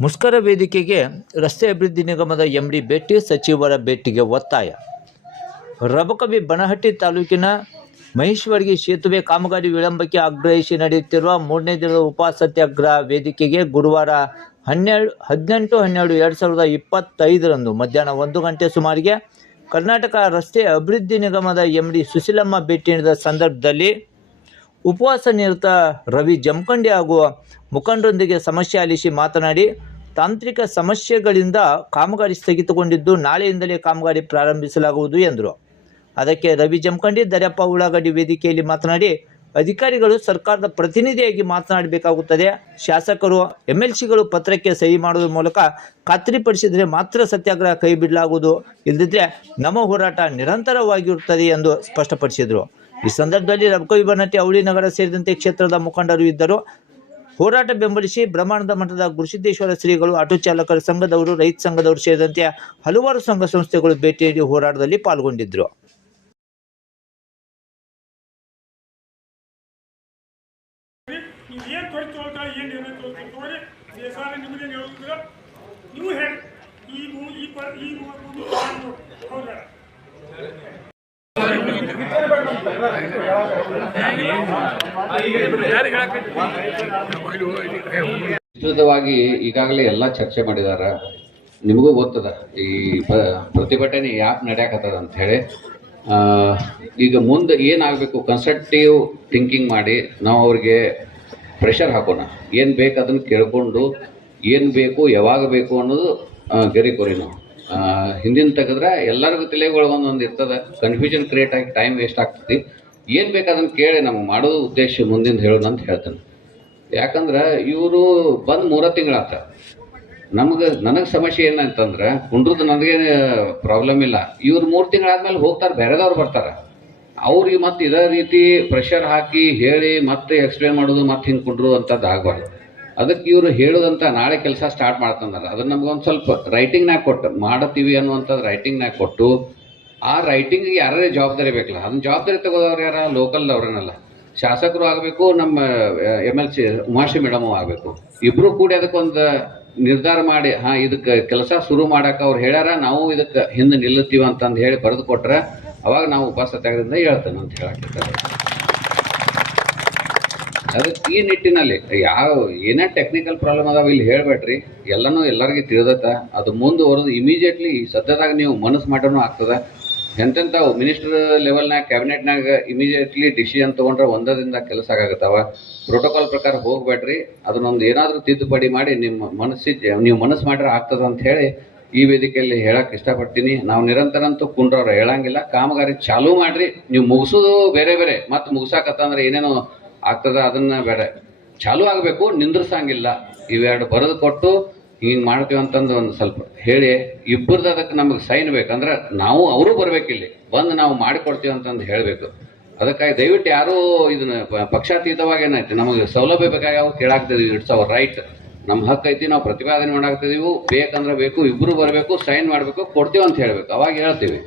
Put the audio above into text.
ಮುಷ್ಕರ ವೇದಿಕೆಗೆ ರಸ್ತೆ ಅಭಿವೃದ್ಧಿ ನಿಗಮದ ಎಂಡಿ ಭೇಟಿ, ಸಚಿವರ ಭೇಟಿಗೆ ಒತ್ತಾಯ. ರಬಕವಿ ಬನಹಟ್ಟಿ ತಾಲೂಕಿನ ಮಹೇಶ್ವರ್ಗಿ ಸೇತುವೆ ಕಾಮಗಾರಿ ವಿಳಂಬಕ್ಕೆ ಆಗ್ರಹಿಸಿ ನಡೆಯುತ್ತಿರುವ ಮೂರನೇ ದಿನದ ಉಪವಾಸ ಸತ್ಯಾಗ್ರಹ ವೇದಿಕೆಗೆ ಗುರುವಾರ ಹನ್ನೆರಡು, ಹದಿನೆಂಟು, ಹನ್ನೆರಡು, ಎರಡು ಸಾವಿರದ ಇಪ್ಪತ್ತೈದರಂದು ಮಧ್ಯಾಹ್ನ ಒಂದು ಗಂಟೆ ಸುಮಾರಿಗೆ ಕರ್ನಾಟಕ ರಸ್ತೆ ಅಭಿವೃದ್ಧಿ ನಿಗಮದ ಎಂಡಿ ಸುಶೀಲಮ್ಮ ಭೇಟಿ ನೀಡಿದ ಸಂದರ್ಭದಲ್ಲಿ ಉಪವಾಸ ನಿರತ ರವಿ ಜಮಖಂಡಿ ಹಾಗೂ ಮುಖಂಡರೊಂದಿಗೆ ಸಮಸ್ಯೆ ಆಲಿಸಿ ಮಾತನಾಡಿ ತಾಂತ್ರಿಕ ಸಮಸ್ಯೆಗಳಿಂದ ಕಾಮಗಾರಿ ಸ್ಥಗಿತಗೊಂಡಿದ್ದು ನಾಳೆಯಿಂದಲೇ ಕಾಮಗಾರಿ ಪ್ರಾರಂಭಿಸಲಾಗುವುದು ಎಂದರು. ಅದಕ್ಕೆ ರವಿ ಜಮಖಂಡಿ, ದರ್ಯಪ್ಪ ಉಳ್ಳಾಗಡ್ಡಿ ವೇದಿಕೆಯಲ್ಲಿ ಮಾತನಾಡಿ, ಅಧಿಕಾರಿಗಳು ಸರ್ಕಾರದ ಪ್ರತಿನಿಧಿಯಾಗಿ ಮಾತನಾಡಬೇಕಾಗುತ್ತದೆ. ಶಾಸಕರು ಎಂ ಎಲ್ ಸಿಗಳು ಪತ್ರಕ್ಕೆ ಸಹಿ ಮಾಡುವ ಮೂಲಕ ಖಾತ್ರಿಪಡಿಸಿದರೆ ಮಾತ್ರ ಸತ್ಯಾಗ್ರಹ ಕೈ ಬಿಡಲಾಗುವುದು. ಇಲ್ಲದಿದ್ದರೆ ನಮ್ಮ ಹೋರಾಟ ನಿರಂತರವಾಗಿರುತ್ತದೆ ಎಂದು ಸ್ಪಷ್ಟಪಡಿಸಿದರು. ಈ ಸಂದರ್ಭದಲ್ಲಿ ರಬ್ಕವಿ ಬನ್ನಟ್ಟಿ ಅವಳಿ ನಗರ ಸೇರಿದಂತೆ ಕ್ಷೇತ್ರದ ಮುಖಂಡರು ಇದ್ದರು. ಹೋರಾಟ ಬೆಂಬಲಿಸಿ ಬ್ರಹ್ಮಾಂಡದ ಮಠದ ಗುರುಸಿದ್ದೇಶ್ವರ ಶ್ರೀಗಳು, ಆಟೋ ಚಾಲಕರ, ಸಂಘದವರು, ರೈತ ಸಂಘದವರು ಸೇರಿದಂತೆ ಹಲವಾರು ಸಂಘ ಸಂಸ್ಥೆಗಳು ಭೇಟಿ ನೀಡಿ ಹೋರಾಟದಲ್ಲಿ ಪಾಲ್ಗೊಂಡಿದ್ದರು ಏನು ತೊಡೆ ತೊಗೊಳ್ತಾ ಏನು ನಿರ್ಣಯ ತೊಗೊಳ್ತೀವಿ ತಗೋರಿ ದೇಶಾಲ ನಿಮಗೆ ಹೇಳುತ್ತಿಲ್ಲ ನೀವು ಹೇಳಿ ಈ ಭೂ ಈ ಪ ಈ ಭೂ- ಭೂಮಿ ತಗೊಂಡು ಹೌದಾ ವಿಸ್ತೃತವಾಗಿ ಈಗಾಗಲೇ ಎಲ್ಲ ಚರ್ಚೆ ಮಾಡಿದಾರ. ನಿಮಗೂ ಗೊತ್ತದ, ಈ ಪ್ರತಿಭಟನೆ ಯಾಕೆ ನಡೆಯಕತ್ತದ ಅಂತ ಹೇಳಿ. ಈಗ ಮುಂದೆ ಏನಾಗಬೇಕು ಕನ್ಸ್ಟ್ರಕ್ಟಿವ್ ಥಿಂಕಿಂಗ್ ಮಾಡಿ ನಾವು ಅವ್ರಿಗೆ ಪ್ರೆಷರ್ ಹಾಕೋಣ. ಏನು ಬೇಕು ಅದನ್ನು ಕೇಳಿಕೊಂಡು, ಏನು ಬೇಕು, ಯಾವಾಗ ಬೇಕು ಅನ್ನೋದು ಗೆರೆ ಕೊರಿ ನಾವು. ಹಿಂದಿನ ತೆಗೆದ್ರೆ ಎಲ್ಲರಿಗೂ ತಲೆಗಳು ಒಂದೊಂದು ಇರ್ತದೆ. ಕನ್ಫ್ಯೂಷನ್ ಕ್ರಿಯೇಟ್ ಆಗಿ ಟೈಮ್ ವೇಸ್ಟ್ ಆಗ್ತದೆ ಏನು ಬೇಕು ಅದನ್ನು ಕೇಳಿ ನಮ್ಗೆ ಮಾಡೋದು ಉದ್ದೇಶ ಮುಂದಿನ ಹೇಳೋಣ ಹೇಳ್ತಾನೆ. ಯಾಕಂದ್ರೆ ಇವರು ಬಂದು ಮೂರ ತಿಂಗಳಾತ. ನಮ್ಗೆ ನನಗೆ ಸಮಸ್ಯೆ ಏನಂತಂದ್ರೆ ಕುಂಡ್ರದ್ದು ನನಗೆ ಪ್ರಾಬ್ಲಮ್ ಇಲ್ಲ. ಇವ್ರು ಮೂರು ತಿಂಗಳಾದ್ಮೇಲೆ ಹೋಗ್ತಾರೆ, ಬೇರೆದವ್ರು ಬರ್ತಾರೆ. ಅವ್ರಿಗೆ ಮತ್ತೆ ಇದೇ ರೀತಿ ಪ್ರೆಷರ್ ಹಾಕಿ ಹೇಳಿ ಮತ್ತೆ ಎಕ್ಸ್ಪ್ಲೇನ್ ಮಾಡೋದು ಮತ್ತೆ ಹಿಂಗೆ ಕುಂಡ್ರು ಅಂತದ್ದು ಆಗಬಾರ್ದು. ಅದಕ್ಕೆ ಇವರು ಹೇಳೋದಂತ ನಾಳೆ ಕೆಲಸ ಸ್ಟಾರ್ಟ್ ಮಾಡ್ತಂದಾರ ಅದನ್ನ ನಮ್ಗೊಂದು ಸ್ವಲ್ಪ ರೈಟಿಂಗ್ನಾಗ ಕೊಟ್ಟು ಮಾಡತ್ತೀವಿ ಅನ್ನುವಂಥದ್ದು ರೈಟಿಂಗ್ನಾಗ ಕೊಟ್ಟು ಆ ರೈಟಿಂಗಿಗೆ ಯಾರೇ ಜವಾಬ್ದಾರಿ ಬೇಕಲ್ಲ. ಅದನ್ನ ಜವಾಬ್ದಾರಿ ತಗೋದವ್ರು ಯಾರ? ಲೋಕಲ್ದವ್ರನ್ನಲ್ಲ ಶಾಸಕರು ಆಗಬೇಕು, ನಮ್ಮ M L C Umashi madam ಆಗಬೇಕು. ಇಬ್ರು ಕೂಡಿ ಅದಕ್ಕೊಂದು ನಿರ್ಧಾರ ಮಾಡಿ, ಹಾ, ಇದಕ್ಕೆ ಕೆಲಸ ಶುರು ಮಾಡಕ್ಕೆ ಅವ್ರು ಹೇಳ್ಯಾರ, ನಾವು ಇದಕ್ಕೆ ಹಿಂದೆ ನಿಲ್ಲುತ್ತೀವಿ ಅಂತಂದು ಹೇಳಿ ಬರೆದು ಕೊಟ್ರೆ ಅವಾಗ ನಾವು ಉಪವಾಸ ತೆಗೆದ್ರಿಂದ ಹೇಳ್ತೇನೆ ಅಂತ ಹೇಳಕ್ಕಿದ್ದಾರೆ ಅದಕ್ಕೆ ಈ ನಿಟ್ಟಿನಲ್ಲಿ, ಯಾವ, ಏನೇ ಟೆಕ್ನಿಕಲ್ ಪ್ರಾಬ್ಲಮ್ ಅದಾವ ಇಲ್ಲಿ ಹೇಳ್ಬೇಡ್ರಿ. ಎಲ್ಲನೂ ಎಲ್ಲರಿಗೂ ತಿಳಿದತ್ತ. ಅದು ಮುಂದುವರೆದು ಇಮಿಡಿಯೇಟ್ಲಿ ಸದ್ಯದಾಗ ನೀವು ಮನಸ್ಸು ಮಾಡೋನು ಆಗ್ತದ. ಎಂತೆಂಥವು ಮಿನಿಸ್ಟರ್ ಲೆವೆಲ್ನಾಗ ಕ್ಯಾಬಿನೆಟ್ನಾಗ ಇಮಿಡಿಯೇಟ್ಲಿ ಡಿಸಿಷನ್ ತೊಗೊಂಡ್ರೆ ಒಂದರಿಂದ ಕೆಲಸ ಆಗತ್ತವ ಪ್ರೋಟೋಕಾಲ್ ಪ್ರಕಾರ ಹೋಗ್ಬೇಡ್ರಿ. ಅದನ್ನೊಂದು ಏನಾದರೂ ತಿದ್ದುಪಡಿ ಮಾಡಿ ನಿಮ್ಮ ಮನಸ್ಸಿಗೆ ನೀವು ಮನಸ್ಸು ಮಾಡ್ರೆ ಆಗ್ತದ ಅಂತ ಹೇಳಿ ಈ ವೇದಿಕೆಯಲ್ಲಿ ಹೇಳಕ್ಕೆ ಇಷ್ಟಪಡ್ತೀನಿ. ನಾವು ನಿರಂತರ ಅಂತೂ ಕುಂಡ್ರವ್ರು, ಹೇಳಂಗಿಲ್ಲ. ಕಾಮಗಾರಿ ಚಾಲೂ ಮಾಡ್ರಿ. ನೀವು ಮುಗಿಸೋದು ಬೇರೆ ಬೇರೆ. ಮತ್ತೆ ಮುಗಿಸಾಕತ್ತಂದ್ರೆ ಏನೇನೋ ಆಗ್ತದ ಅದನ್ನ ಬೇಡ. ಚಾಲೂ ಆಗಬೇಕು, ನಿಂದ್ರಸಂಗಿಲ್ಲ. ಇವೆರಡು ಬರೆದು ಕೊಟ್ಟು ಹಿಂಗೆ ಮಾಡ್ತೀವಿ ಅಂತಂದು ಒಂದು ಸ್ವಲ್ಪ ಹೇಳಿ ಇಬ್ಬರದ್ದು ಅದಕ್ಕೆ ನಮಗೆ ಸೈನ್ ಬೇಕಂದ್ರೆ ನಾವು ಅವರು ಇಲ್ಲಿ. ಬಂದು ನಾವು ಮಾಡಿಕೊಡ್ತೀವಿ ಅಂತಂದು ಹೇಳಬೇಕು. ಅದಕ್ಕಾಗಿ ದಯವಿಟ್ಟು ಯಾರೂ ಇದನ್ನ ಪಕ್ಷಾತೀತವಾಗಿ ಏನೈತಿ ನಮಗೆ ಸೌಲಭ್ಯ ಬೇಕಾಗ್ಯಾವ ಕೇಳಾಗ್ತಿದೀವಿ ಇಟ್ಸ್ ಅವರ್ ರೈಟ್ ನಮ್ಮ ಹಕ್ಕು ಐತಿ, ನಾವು ಪ್ರತಿಪಾದನೆ ಮಾಡಾಕ್ತಿದೀವಿ. ಬೇಕಂದ್ರೆ ಬೇಕು ಇಬ್ಬರು ಬರಬೇಕು ಸೈನ್ ಮಾಡಬೇಕು, ಕೊಡ್ತೀವಿ ಅಂತ ಹೇಳಬೇಕು. ಅವಾಗ ಹೇಳ್ತೀವಿ.